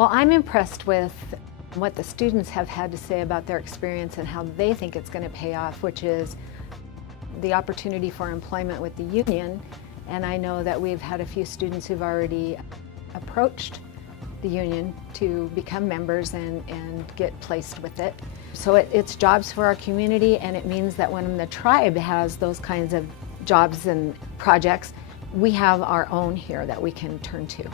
Well, I'm impressed with what the students have had to say about their experience and how they think it's going to pay off, which is the opportunity for employment with the union. And I know that we've had a few students who've already approached the union to become members and get placed with it. So it's jobs for our community, and it means that when the tribe has those kinds of jobs and projects, we have our own here that we can turn to.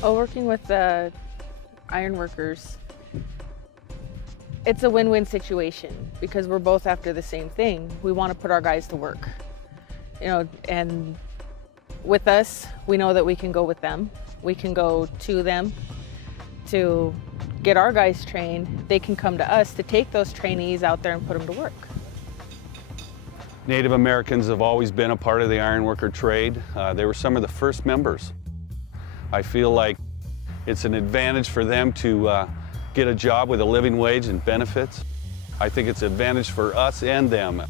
Working with the iron workers, it's a win-win situation because we're both after the same thing. We want to put our guys to work, and with us, we know that we can go with them. We can go to them to get our guys trained. They can come to us to take those trainees out there and put them to work. Native Americans have always been a part of the ironworker trade. They were some of the first members. I feel like it's an advantage for them to get a job with a living wage and benefits. I think it's an advantage for us and them.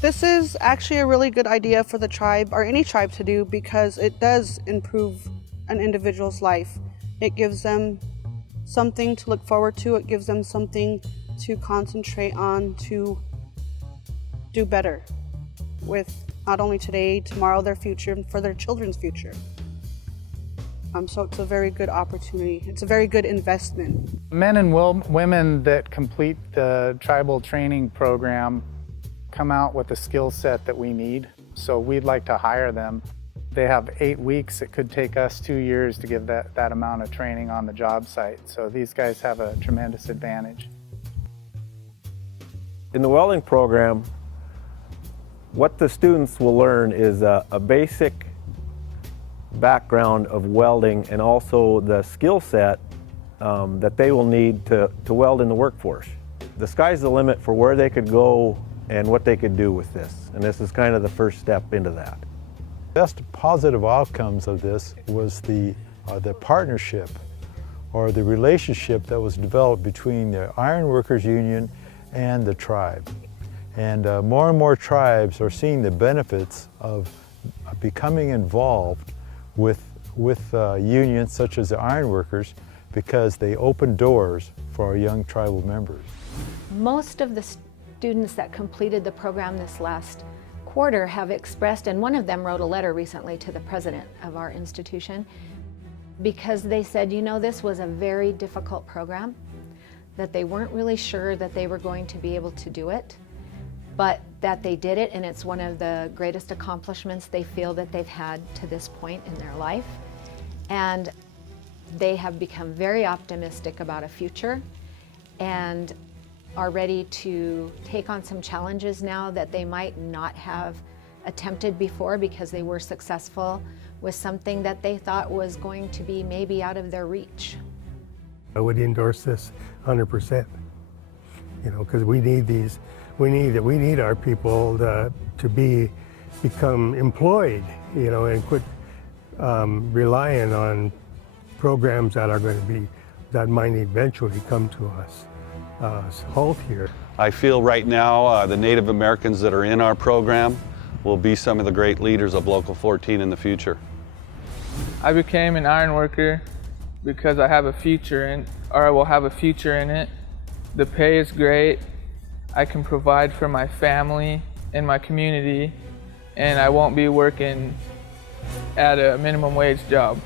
This is actually a really good idea for the tribe, or any tribe, to do because it does improve an individual's life. It gives them something to look forward to. It gives them something to concentrate on to do better with not only today, tomorrow, their future, and for their children's future. So it's a very good opportunity. It's a very good investment. Men and women that complete the tribal training program come out with the skill set that we need, so we'd like to hire them. They have 8 weeks. It could take us 2 years to give that amount of training on the job site, so these guys have a tremendous advantage. In the welding program, what the students will learn is a basic background of welding and also the skill set that they will need to weld in the workforce. The sky's the limit for where they could go and what they could do with this, and this is kind of the first step into that. The best positive outcomes of this was the partnership or the relationship that was developed between the Iron Workers Union and the tribe. And more and more tribes are seeing the benefits of becoming involved with unions such as the Iron Workers because they open doors for our young tribal members. Most of the students that completed the program this last quarter have expressed, and one of them wrote a letter recently to the president of our institution, because they said, this was a very difficult program, that they weren't really sure that they were going to be able to do it, but that they did it, and it's one of the greatest accomplishments they feel that they've had to this point in their life. And they have become very optimistic about a future and are ready to take on some challenges now that they might not have attempted before because they were successful with something that they thought was going to be maybe out of their reach. I would endorse this 100%, because we need these. We need our people to become employed, and quit relying on programs that might eventually come to us halt here. I feel right now the Native Americans that are in our program will be some of the great leaders of Local 14 in the future. I became an iron worker because I have a future I will have a future in it. The pay is great. I can provide for my family and my community, and I won't be working at a minimum wage job.